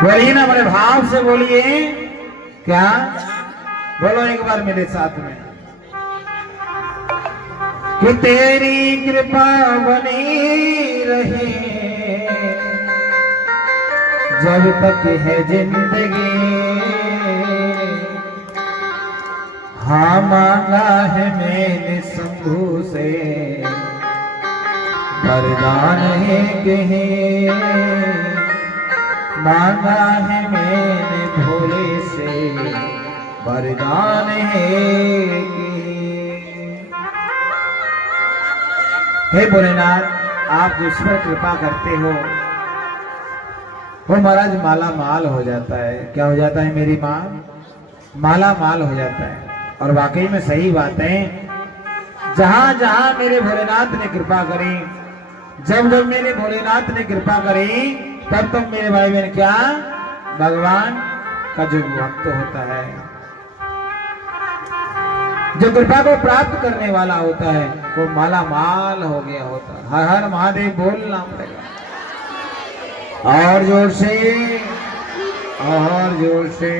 बोलिए ना, बड़े भाव से बोलिए। क्या बोलो एक बार मेरे साथ में कि तेरी कृपा बनी रहे जब तक है जिंदगी। हाँ मांगा है मैंने शंभू से वरदान है कहे, मांगा है मैंने भोले से वरदान है। हे भोलेनाथ, आप जिस पर कृपा करते हो वो महाराज माला माल हो जाता है। क्या हो जाता है मेरी माँ? माला माल हो जाता है। और वाकई में सही बात है, जहां जहां मेरे भोलेनाथ ने कृपा करी, जब जब मेरे भोलेनाथ ने कृपा करी, तब तब मेरे भाई बहन क्या भगवान का जो भक्त होता है, जो कृपा को प्राप्त करने वाला होता है, वो माला माल हो गया होता है। हर हर महादेव बोलना पड़ेगा और जोर से, और जोर से।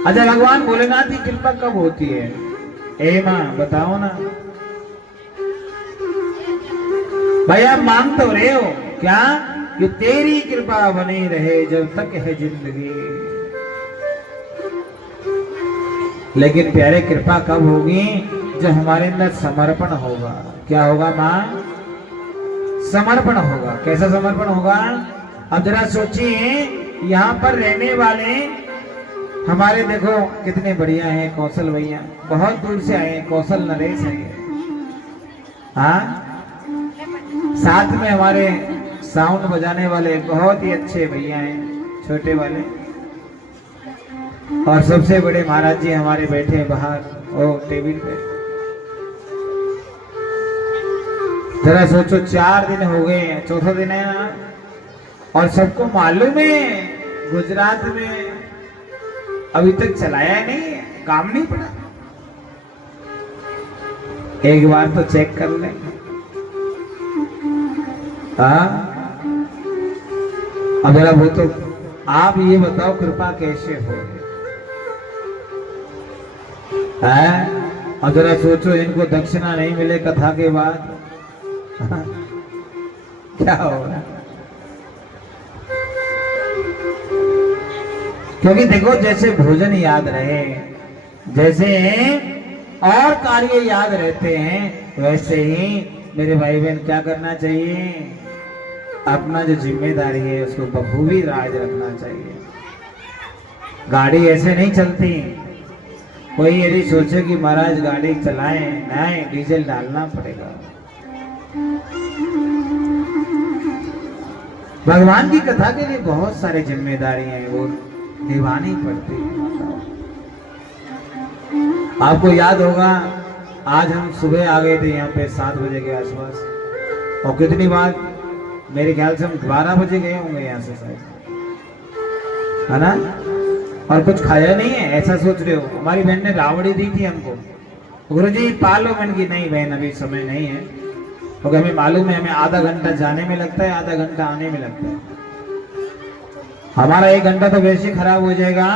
अच्छा, भगवान भोलेनाथ की कृपा कब होती है? ए मां बताओ ना भाई। आप मांग तो रहे हो क्या कि तेरी कृपा बनी रहे जब तक है जिंदगी, लेकिन प्यारे कृपा कब होगी? जब हमारे अंदर समर्पण होगा। क्या होगा मां? समर्पण होगा। कैसा समर्पण होगा? अब जरा सोचिए, यहाँ पर रहने वाले हमारे देखो कितने बढ़िया हैं, कौशल भैया बहुत दूर से आए हैं, कौशल नरेश है। हाँ, साथ में हमारे साउंड बजाने वाले बहुत ही अच्छे भैया हैं, छोटे वाले। और सबसे बड़े महाराज जी हमारे बैठे हैं बाहर ओ टेबल पे। जरा सोचो, 4 दिन हो गए, चौथा दिन है ना, और सबको मालूम है गुजरात में अभी तक चलाया नहीं, काम नहीं पड़ा। एक बार तो चेक कर ले। अब जरा वो तो आप ये बताओ कृपा कैसे हो है? और जरा सोचो, इनको दक्षिणा नहीं मिले कथा के बाद क्या होगा? क्योंकि देखो, जैसे भोजन याद रहे, जैसे और कार्य याद रहते हैं, वैसे ही मेरे भाई बहन क्या करना चाहिए? अपना जो जिम्मेदारी है उसको बखूबी राज रखना चाहिए। गाड़ी ऐसे नहीं चलती। कोई यदि सोचे कि महाराज गाड़ी चलाएं, नहीं, डीजल डालना पड़ेगा। भगवान की कथा के लिए बहुत सारी जिम्मेदारियां हैं, वो निभानी पड़ती है। आपको याद होगा, आज हम सुबह आ गए थे यहाँ पे 7 बजे के आसपास, और कितनी बार मेरे ख्याल से हम 12 बजे गए होंगे यहाँ से शायद, है ना? और कुछ खाया नहीं है, ऐसा सोच रहे हो? हमारी बहन ने रावड़ी दी थी हमको, गुरुजी पालो। मन की नहीं बहन, अभी समय नहीं है, क्योंकि हमें मालूम है हमें आधा घंटा जाने में लगता है, आधा घंटा आने में लगता है। हमारा 1 घंटा तो वैसे खराब हो जाएगा,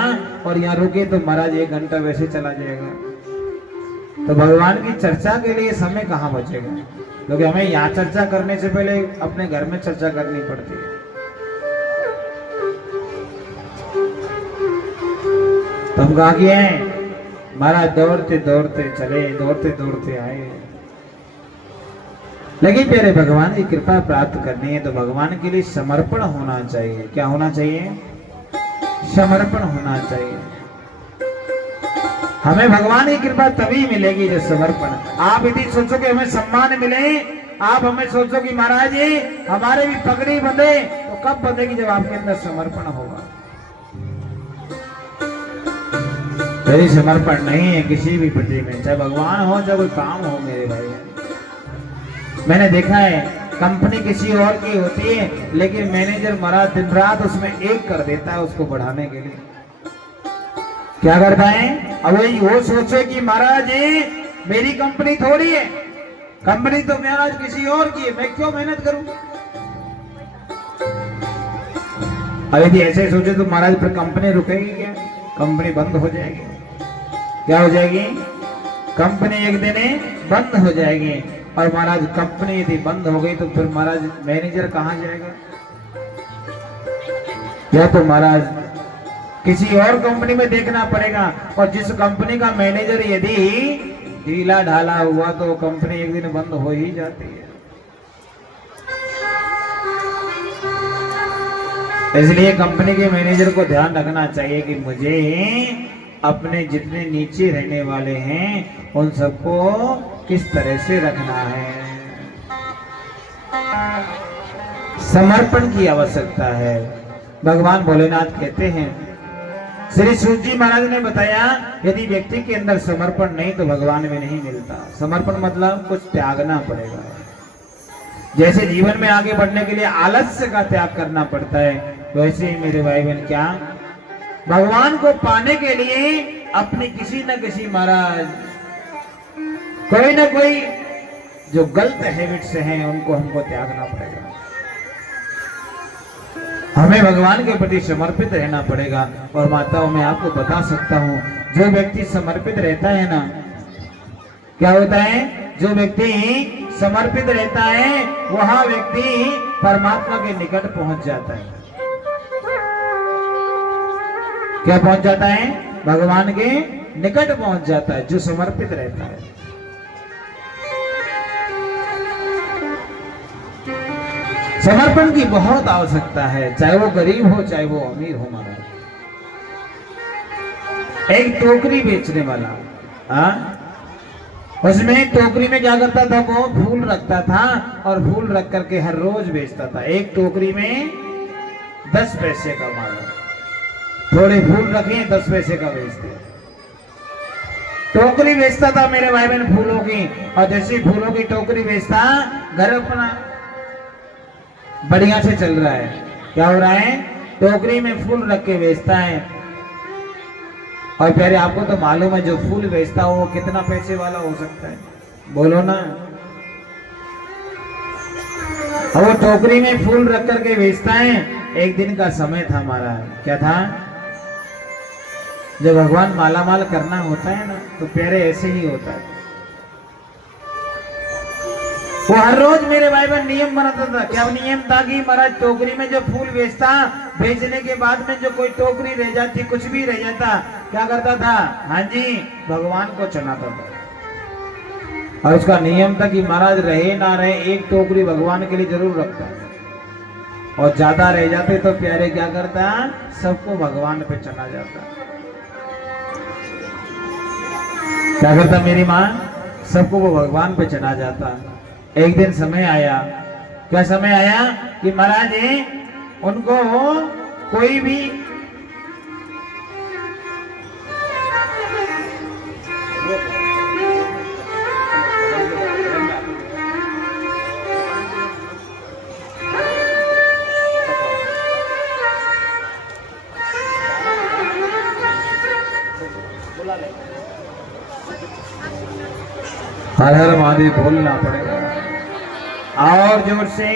और यहाँ रुके तो महाराज 1 घंटा वैसे चला जाएगा। तो भगवान की चर्चा के लिए समय कहाँ बचेगा? क्योंकि हमें यहाँ चर्चा करने से पहले अपने घर में चर्चा करनी पड़ती है। तो हम कहा किए हैं, महाराज दौड़ते दौड़ते चले, दौड़ते दौड़ते आए। लेकिन प्यारे, भगवान की कृपा प्राप्त करनी है तो भगवान के लिए समर्पण होना चाहिए। क्या होना चाहिए? समर्पण होना चाहिए। हमें भगवान की कृपा तभी मिलेगी जब समर्पण। आप यदि सोचो कि हमें सम्मान मिले, आप हमें सोचो कि महाराज जी हमारे भी पगड़ी बंधे, तो कब बंधेगी? जब आपके अंदर समर्पण होगा। यदि समर्पण नहीं है किसी भी प्रति में, चाहे भगवान हो चाहे कोई काम हो, मेरे भाई, मैंने देखा है कंपनी किसी और की होती है, लेकिन मैनेजर महाराज दिन रात उसमें 1 कर देता है उसको बढ़ाने के लिए। क्या करता है? अब वो सोचे कि महाराज जी मेरी कंपनी थोड़ी है, कंपनी तो महाराज किसी और की है, मैं क्यों मेहनत करूं? अब यदि ऐसे सोचे तो महाराज फिर कंपनी रुकेगी क्या? कंपनी बंद हो जाएगी। क्या हो जाएगी? कंपनी एक दिन बंद हो जाएगी। और महाराज कंपनी यदि बंद हो गई तो फिर महाराज मैनेजर कहाँ जाएगा? या तो महाराज किसी और कंपनी में देखना पड़ेगा। और जिस कंपनी का मैनेजर यदि ढीला ढाला हुआ तो कंपनी एक दिन बंद हो ही जाती है। इसलिए कंपनी के मैनेजर को ध्यान रखना चाहिए कि मुझे अपने जितने नीचे रहने वाले हैं उन सबको किस तरह से रखना है। समर्पण की आवश्यकता है। भगवान भोलेनाथ कहते हैं, श्री सूत जी महाराज ने बताया, यदि व्यक्ति के अंदर समर्पण नहीं तो भगवान में नहीं मिलता। समर्पण मतलब कुछ त्यागना पड़ेगा। जैसे जीवन में आगे बढ़ने के लिए आलस्य का त्याग करना पड़ता है, वैसे ही मेरे भाई बहन क्या भगवान को पाने के लिए अपनी किसी न किसी महाराज कोई ना कोई जो गलत हैबिट्स हैं उनको हमको त्यागना पड़ेगा। हमें भगवान के प्रति समर्पित रहना पड़ेगा। और माताओं मैं आपको बता सकता हूं, जो व्यक्ति समर्पित रहता है ना, क्या होता है? जो व्यक्ति समर्पित रहता है वह व्यक्ति परमात्मा के निकट पहुंच जाता है। क्या पहुंच जाता है? भगवान के निकट पहुंच जाता है जो समर्पित रहता है। समर्पण की बहुत आवश्यकता है, चाहे वो गरीब हो चाहे वो अमीर हो। महाराज एक टोकरी बेचने वाला, उसमें टोकरी में क्या करता था? वो फूल रखता था और फूल रख करके हर रोज बेचता था। एक टोकरी में 10 पैसे का माल, थोड़े फूल रखे 10 पैसे का बेचते। टोकरी बेचता था मेरे भाई बहन फूलों की, और जैसे फूलों की टोकरी बेचता, घर अपना बढ़िया से चल रहा है। क्या हो रहा है? टोकरी में फूल रख के बेचता है। और प्यारे आपको तो मालूम है जो फूल बेचता हो वो कितना पैसे वाला हो सकता है, बोलो ना। और वो टोकरी में फूल रख करके बेचता है। एक दिन का समय था हमारा, क्या था? जब भगवान माला माल करना होता है ना तो प्यारे ऐसे ही होता है। वो हर रोज मेरे भाई बहन नियम बनाता था। क्या नियम था? कि महाराज टोकरी में जो फूल बेचता, बेचने के बाद में जो कोई टोकरी रह जाती, कुछ भी रह जाता, क्या करता था? हाँ जी, भगवान को चढ़ाता था। और उसका नियम था कि महाराज रहे ना रहे एक टोकरी भगवान के लिए जरूर रखता। और ज्यादा रह जाते तो प्यारे क्या करता? सबको भगवान पे चढ़ा जाता। क्या करता मेरी माँ? सबको वो भगवान पे चढ़ा जाता। एक दिन समय आया, क्या समय आया? कि महाराज उनको कोई भी हर हर महादेव बोलना पड़ेगा और जोर से।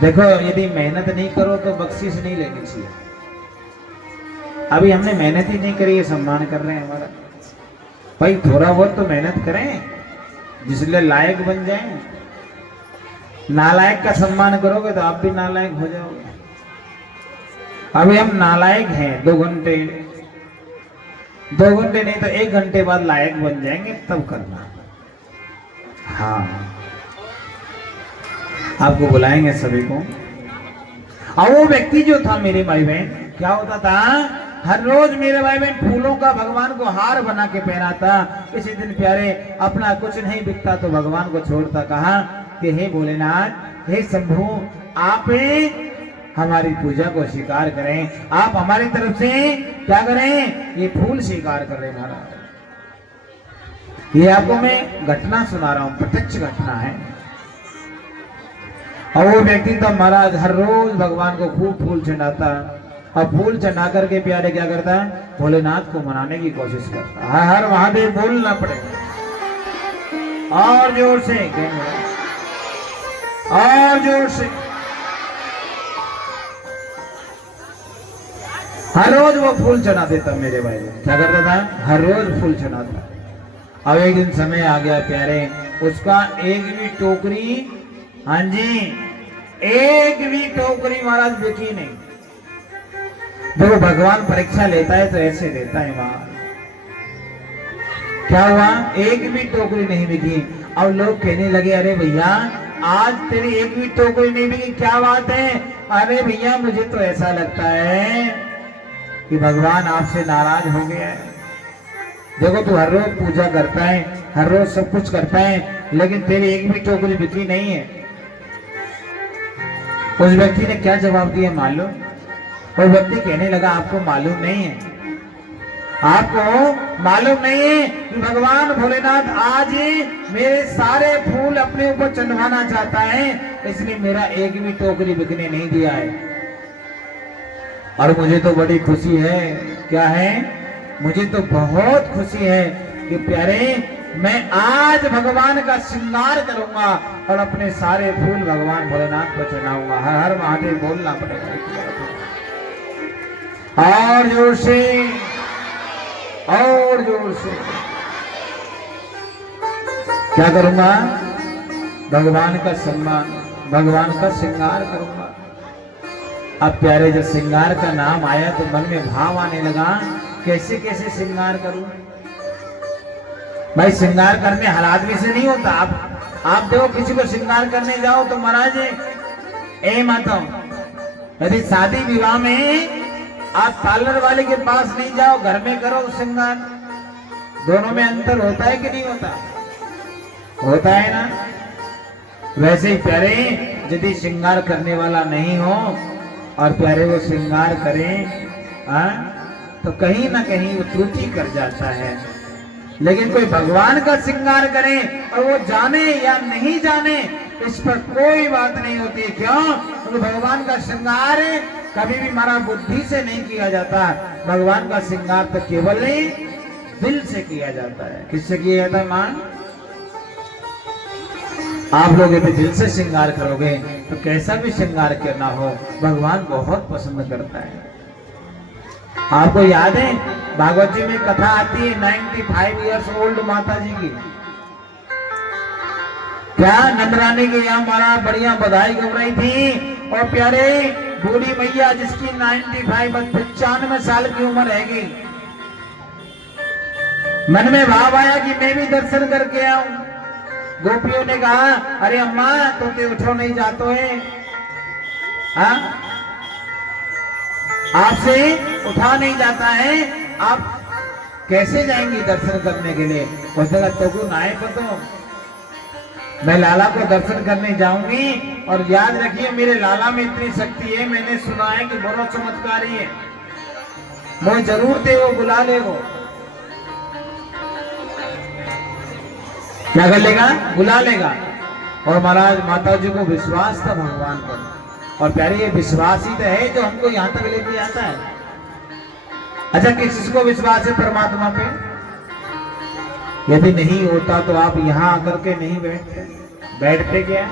देखो यदि मेहनत नहीं करो तो बख्शीश नहीं लेनी चाहिए। अभी हमने मेहनत ही नहीं करी है, सम्मान कर रहे हैं हमारा। भाई थोड़ा बहुत तो मेहनत करें जिसलिए लायक बन जाएं। नालायक का सम्मान करोगे तो आप भी नालायक हो जाओगे। अभी हम नालायक हैं, 2 घंटे नहीं तो 1 घंटे बाद लायक बन जाएंगे, तब करना। हाँ आपको बुलाएंगे सभी को। और वो व्यक्ति जो था मेरे भाई बहन, क्या होता था? हर रोज मेरे भाई बहन फूलों का भगवान को हार बना के पहनाता। किसी दिन प्यारे अपना कुछ नहीं बिकता तो भगवान को छोड़ता, कहा कि हे भोलेनाथ, हे शंभू, आप हमारी पूजा को स्वीकार करें। आप हमारी तरफ से क्या करें? ये फूल स्वीकार कर रहे महाराज। ये आपको मैं घटना सुना रहा हूं, प्रत्यक्ष घटना है। और वो व्यक्ति तो महाराज हर रोज भगवान को खूब फूल चढ़ाता, और फूल चढ़ा करके प्यारे क्या करता? भोलेनाथ को मनाने की कोशिश करता। हर हर महादेव बोलना पड़ेगा और जोर से, और जोर से। हर रोज वो फूल चढ़ा देता मेरे भाई। क्या करता था? हर रोज फूल चढ़ाता। अब एक दिन समय आ गया प्यारे, उसका एक भी टोकरी, हाँ जी, एक भी टोकरी महाराज बिकी नहीं। देखो भगवान परीक्षा लेता है तो ऐसे देता है वहां। क्या हुआ? एक भी टोकरी नहीं बिकी। अब लोग कहने लगे, अरे भैया आज तेरी एक भी टोकरी नहीं बिकी, क्या बात है? अरे भैया मुझे तो ऐसा लगता है कि भगवान आपसे नाराज हो गया है। देखो तू हर रोज पूजा करता है, हर रोज सब कुछ करता है, लेकिन तेरी एक भी टोकरी बिकी नहीं है। उस व्यक्ति ने क्या जवाब दिया मालूम? वो व्यक्ति कहने लगा, आपको मालूम नहीं है, आपको मालूम नहीं है कि भगवान भोलेनाथ आज मेरे सारे फूल अपने ऊपर चढ़वाना चाहता है, इसलिए मेरा एक भी टोकरी बिकने नहीं दिया है। और मुझे तो बड़ी खुशी है। क्या है? मुझे तो बहुत खुशी है कि प्यारे मैं आज भगवान का श्रृंगार करूंगा और अपने सारे फूल भगवान भोलेनाथ को चढ़ाऊंगा। हर हर महादेव बोलना पड़ेगा और जोर से, और जोर से। क्या करूंगा? भगवान का सम्मान, भगवान का श्रृंगार करूंगा। अब प्यारे जब श्रृंगार का नाम आया तो मन में भाव आने लगा, कैसे कैसे श्रृंगार करूं? भाई श्रृंगार करने हर आदमी से नहीं होता। आप देखो किसी को श्रृंगार करने जाओ तो महाराज ए माता, यदि शादी विवाह में आप पार्लर वाले के पास नहीं जाओ, घर में करो श्रृंगार। दोनों में अंतर होता है कि नहीं होता? होता है ना। वैसे ही प्यारे यदि श्रृंगार करने वाला नहीं हो और प्यारे वो श्रृंगार करें तो कहीं ना कहीं वो त्रुटि कर जाता है। लेकिन कोई भगवान का श्रृंगार करे और वो जाने या नहीं जाने, इस पर कोई बात नहीं होती। क्यों? तो भगवान का श्रृंगार कभी भी हमारा बुद्धि से नहीं किया जाता। भगवान का श्रृंगार तो केवल दिल से किया जाता है। किससे किया जाता है? मान आप लोग यदि दिल से श्रृंगार करोगे तो कैसा भी श्रृंगार करना हो, भगवान बहुत पसंद करता है। आपको याद है भागवत जी में कथा आती है 95 इयर्स ओल्ड माता जी की। क्या नंद रानी की यहाँ हमारा बढ़िया बधाई गव रही थी और प्यारे बूढ़ी मैया जिसकी 95 साल की उम्र रहेगी, मन में भाव आया कि मैं भी दर्शन करके आऊं। गोपियों ने कहा, अरे अम्मा तो उठो नहीं जातो है, हाँ आपसे उठा नहीं जाता है, आप कैसे जाएंगी दर्शन करने के लिए? उसने कहा तो ना है पतो, मैं लाला को दर्शन करने जाऊंगी और याद रखिए मेरे लाला में इतनी शक्ति है, मैंने सुना है कि बहुत चमत्कारी है, वो जरूर थे, वो बुला ले। वो क्या कर लेगा? बुला लेगा। और महाराज माता जी को विश्वास था भगवान पर, और प्यारे ये विश्वास ही तो है जो हमको यहाँ तक लेके आता है। अच्छा किसको विश्वास है परमात्मा पे? यदि नहीं होता तो आप यहाँ आकर के नहीं बैठते क्या?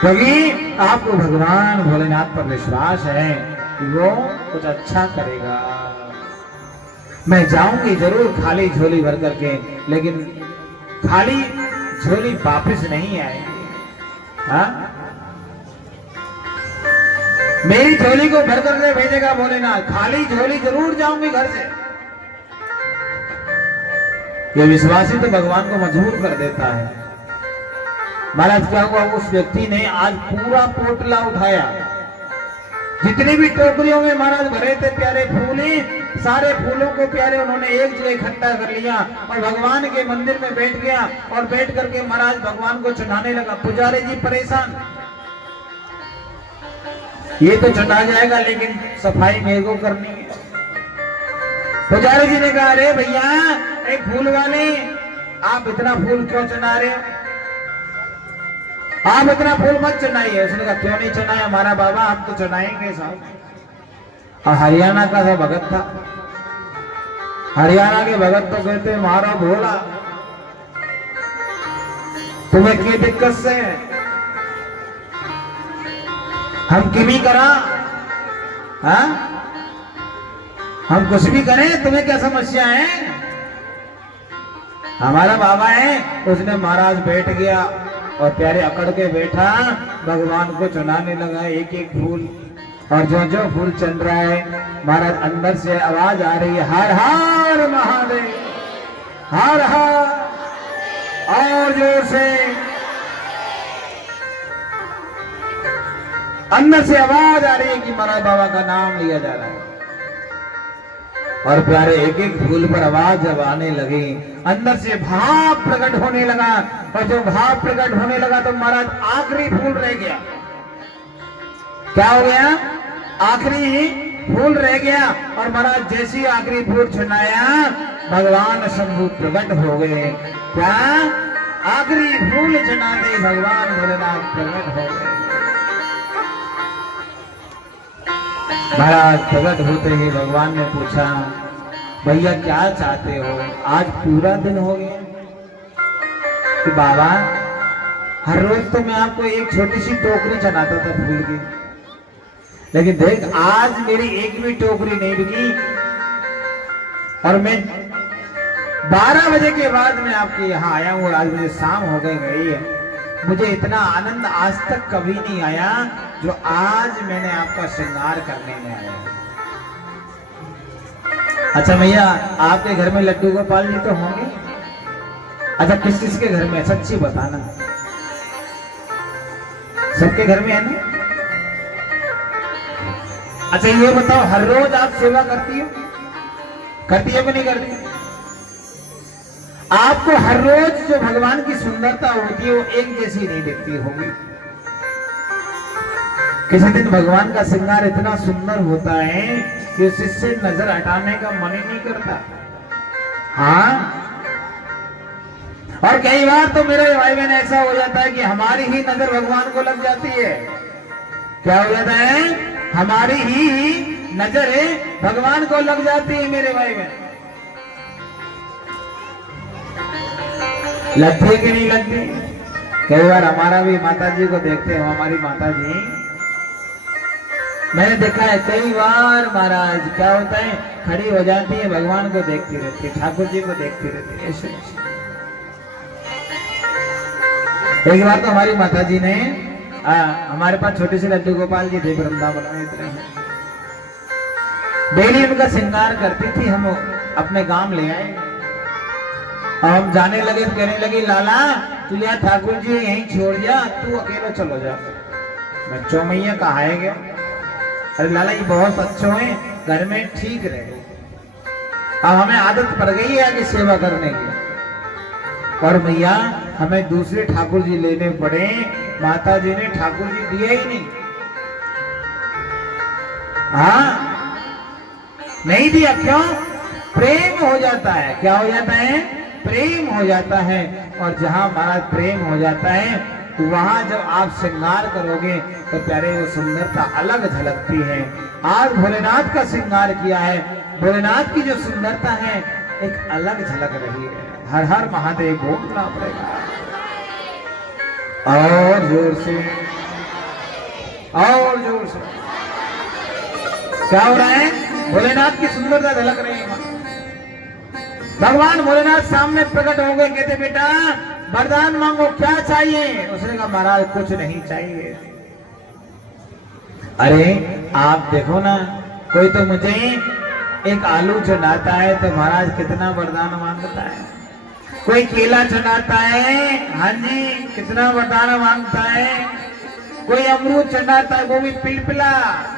क्योंकि आपको भगवान भोलेनाथ पर विश्वास है कि वो कुछ अच्छा करेगा। मैं जाऊंगी जरूर खाली झोली भर करके, लेकिन खाली झोली वापस नहीं आएगी। हाँ मेरी झोली को भर करके भेजेगा भोलेनाथ, खाली झोली जरूर जाऊंगी घर से। ये विश्वास ही तो भगवान को मजबूर कर देता है। महाराज क्या हुआ? उस व्यक्ति ने आज पूरा पोटला उठाया, जितनी भी टोकरियों में महाराज भरे थे प्यारे फूल, सारे फूलों को प्यारे उन्होंने एक जगह इकट्ठा कर लिया और भगवान के मंदिर में बैठ गया और बैठ करके महाराज भगवान को चढ़ाने लगा। पुजारी जी परेशान, ये तो चढ़ा जाएगा लेकिन सफाई मेरे को करनी है। पुजारी जी ने कहा, अरे भैया एक फूल वाले, आप इतना फूल क्यों चढ़ा रहे हो? आप इतना फूल मत चढ़ाइए। उसने कहा, क्यों नहीं चढ़ाया हमारा बाबा, आप तो चढ़ाएंगे साहब। और हरियाणा का था भगत था, हरियाणा के भगत तो कहते मारो भोला, तुम्हें की दिक्कत से हम किमी करा, हाँ हम कुछ भी करें, तुम्हें क्या समस्या है? हमारा बाबा है, उसने महाराज बैठ गया और प्यारे अकड़ के बैठा, भगवान को चुनाने लगा एक एक फूल। और जो जो फूल चल रहा है, महाराज अंदर से आवाज आ रही है, हर हर महादेव, हर हर, और जोर से अंदर से आवाज आ रही है कि महाराज बाबा का नाम लिया जा रहा है। और प्यारे एक एक फूल पर आवाज जब आने लगी, अंदर से भाव प्रकट होने लगा। और जो भाव प्रकट होने लगा तो महाराज आखिरी फूल रह गया। क्या हो गया? आखिरी फूल रह गया। और महाराज जैसी आखिरी फूल चढ़ाया, भगवान शंभु प्रकट हो गए। क्या? आखिरी फूल चढ़ाते भगवान भोलेनाथ प्रकट हो गए। महाराज प्रकट होते ही भगवान ने पूछा, भैया क्या चाहते हो? आज पूरा दिन हो गया कि बाबा हर रोज तो मैं आपको एक छोटी सी टोकरी चढ़ाता था फूल की, लेकिन देख आज मेरी एक भी टोकरी नहीं बिकी। और मैं 12 बजे के बाद मैं आपके यहाँ आया हूँ, आज मुझे शाम हो गई है। मुझे इतना आनंद आज तक कभी नहीं आया जो आज मैंने आपका श्रृंगार करने में आया। अच्छा भैया, आपके घर में लड्डू गोपाल जी तो होंगे? अच्छा, किस किस के घर में? सच्ची बताना। सबके घर में है ना? अच्छा ये बताओ, हर रोज आप सेवा करती हो? करती है कि नहीं करती? आपको हर रोज जो भगवान की सुंदरता होती है वो एक जैसी नहीं दिखती होगी। किसी दिन भगवान का श्रृंगार इतना सुंदर होता है कि उससे नजर हटाने का मन ही नहीं करता। हाँ, और कई बार तो मेरे भाई बहन ऐसा हो जाता है कि हमारी ही नजर भगवान को लग जाती है। क्या हो जाता है? हमारी ही नजर भगवान को लग जाती है मेरे भाई बहन। लगती है कि नहीं लगती? कई बार हमारा भी माता जी को देखते हो, हमारी माता जी, मैंने देखा है कई बार महाराज क्या होता है, खड़ी हो जाती है, भगवान को देखती रहती है, ठाकुर जी को देखती रहती है। ऐसे एक बार तो हमारी माता जी ने हमारे पास छोटे से लड्डू गोपाल जी थे वृंदावन में, इतने डेली उनका श्रृंगार करती थी। हम अपने गांव ले आए और हम जाने लगे तो कहने लगी, लाला तू यार ठाकुर जी यहीं छोड़ जा, तू अकेला चलो जा। बच्चों मैया कहा है गया? अरे लाला ये बहुत अच्छे हैं, घर में ठीक रहे। अब हमें आदत पड़ गई है आगे सेवा करने की, और भैया हमें दूसरे ठाकुर जी लेने पड़े। माता जी ने ठाकुर जी दिया ही नहीं। हाँ नहीं दिया, क्यों? प्रेम हो जाता है। क्या हो जाता है? प्रेम हो जाता है। और जहां महाराज प्रेम हो जाता है, वहां जब आप श्रृंगार करोगे तो प्यारे वो सुंदरता अलग झलकती है। आज भोलेनाथ का श्रृंगार किया है, भोलेनाथ की जो सुंदरता है एक अलग झलक रही है। हर हर महादेव बोलना पड़ेगा और जोर से, और जोर से। क्या हो रहा है? भोलेनाथ की सुंदरता झलक रही है। भगवान भोलेनाथ सामने प्रकट हो गए, कहते बेटा वरदान मांगो, क्या चाहिए? उसने कहा महाराज कुछ नहीं चाहिए। अरे आप देखो ना, कोई तो मुझे एक आलू चढ़ाता है तो महाराज कितना वरदान मांगता है। कोई केला चढ़ाता है, हाँ जी, कितना वरदान मांगता है। कोई अमरूद चढ़ाता है, वो भी पिलपिला,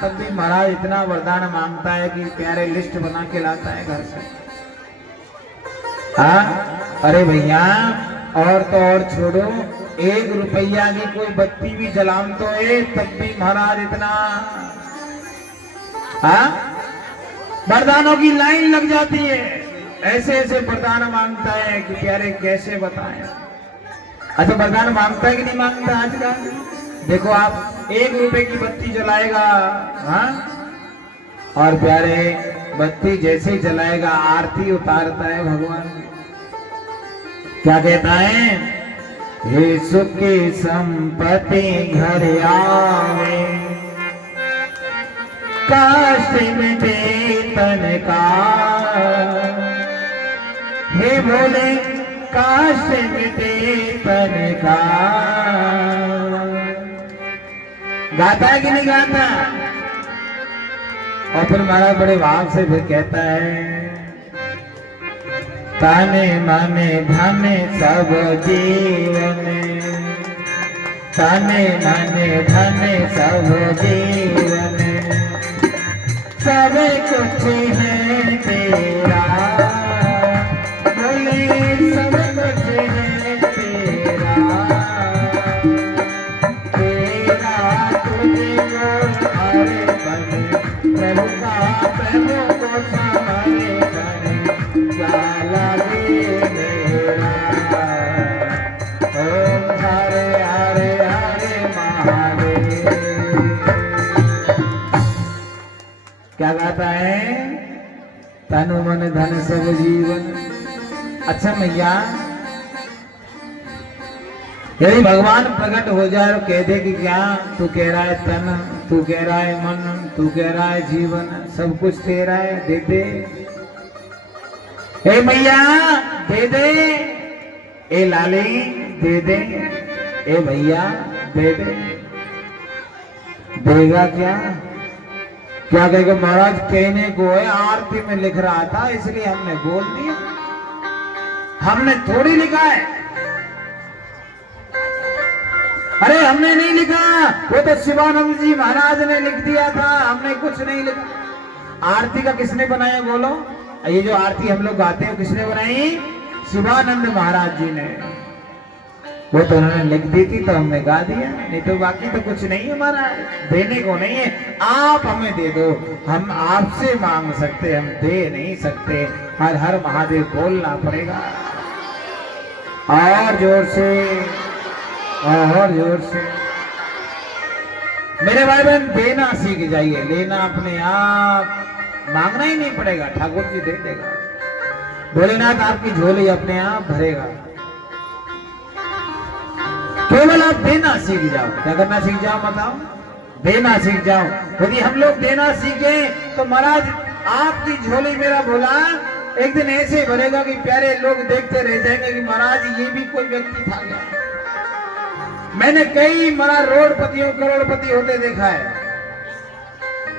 तब भी महाराज इतना वरदान मांगता है कि प्यारे लिस्ट बना के लाता है घर से। हाँ अरे भैया, और तो और छोड़ो, 1 रुपया की कोई बत्ती भी जलाम तो है, तब भी महाराज इतना वरदानों की लाइन लग जाती है। ऐसे ऐसे वरदान मांगता है कि प्यारे कैसे बताएं। अच्छा वरदान मांगता है कि नहीं मांगता? आजकल देखो आप 1 रुपए की बत्ती जलाएगा, हाँ, और प्यारे बत्ती जैसे ही जलाएगा आरती उतारता है भगवान। क्या कहता है? हे सुखी संपत्ति घर आवे, काश मिटे तन का, हे भोले काश मिटे तन का। गाता है कि नहीं गाता? और फिर महाराज बड़े भाव से फिर कहता है, ताने माने धाने सब जीवन, ताने माने धाने सब जीवन, सब कुछ है तेरा, बोले सब कुछ है तेरा, तेरा तुझको अर्पण, प्रभु का प्रभु को समर्पण, क्या लगे मेरा। ओम हरे हरे हरे महादेव। क्या गाता है? तनु मन धन सब जीवन। अच्छा मैया, यदि भगवान प्रकट हो जाए और कह दे कि क्या तू कह रहा है तन, तू कह रहा है मन, तू कह रहा है जीवन, सब कुछ तेरा है, दे दे। ए मैया दे दे, ए लाली दे दे, ए भैया दे दे। देगा क्या? क्या कहेगा? महाराज कहने को है, आरती में लिख रहा था इसलिए हमने बोल दिया, हमने थोड़ी लिखा है। अरे हमने नहीं लिखा, वो तो शिवानंद जी महाराज ने लिख दिया था, हमने कुछ नहीं लिखा। आरती का किसने बनाया बोलो? ये जो आरती हम लोग गाते हैं किसने बनाई? शिवानंद महाराज जी ने। वो तो उन्होंने लिख दी थी तो हमने गा दिया, नहीं तो बाकी तो कुछ नहीं हमारा देने को नहीं है। आप हमें दे दो, हम आपसे मांग सकते, हम दे नहीं सकते। हर हर महादेव बोलना पड़ेगा और जोर से, और जोर से। मेरे भाई बहन देना सीख जाइए, लेना अपने आप, मांगना ही नहीं पड़ेगा, ठाकुर जी दे देगा। भोलेनाथ आपकी झोली अपने आप भरेगा, केवल आप देना सीख जाओ। क्या करना सीख जाओ बताओ? देना सीख जाओ। यदि हम लोग देना सीखे तो महाराज आपकी झोली मेरा भोला एक दिन ऐसे भरेगा कि प्यारे लोग देखते रह जाएंगे कि महाराज ये भी कोई व्यक्ति था क्या। मैंने कई महाराज रोडपतियों करोड़पति होते देखा है,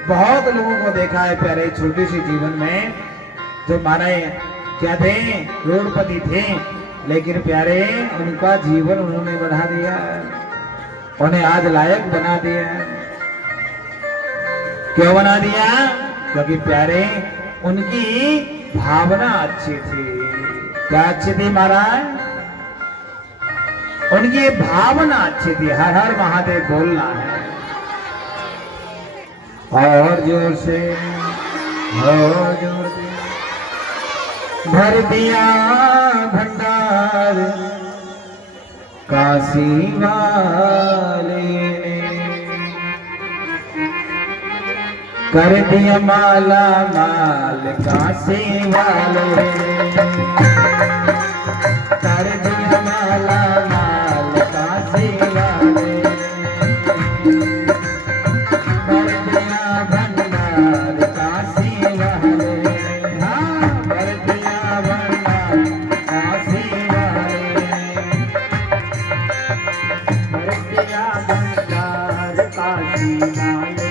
बहुत लोगों को देखा है प्यारे छोटी सी जीवन में, जो महाराज क्या थे, रोडपति थे, लेकिन प्यारे उनका जीवन उन्होंने बढ़ा दिया, उन्हें आज लायक बना दिया। क्यों बना दिया? क्योंकि प्यारे उनकी भावना अच्छी थी। क्या अच्छी थी महाराज? उनकी भावना अच्छी थी। हर हर महादेव बोलना है और जोर से, और जोर से। भर दिया भंडार काशी वाले ने, कर दिया माला माल काशी वाले ने, कर दिया माला माल काशी वाले, भर दिया भंडार काशी वाले, हाँ भर दिया भंडार काशी वाले, भर दिया भंडार काशी वाले।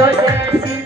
जो जैसी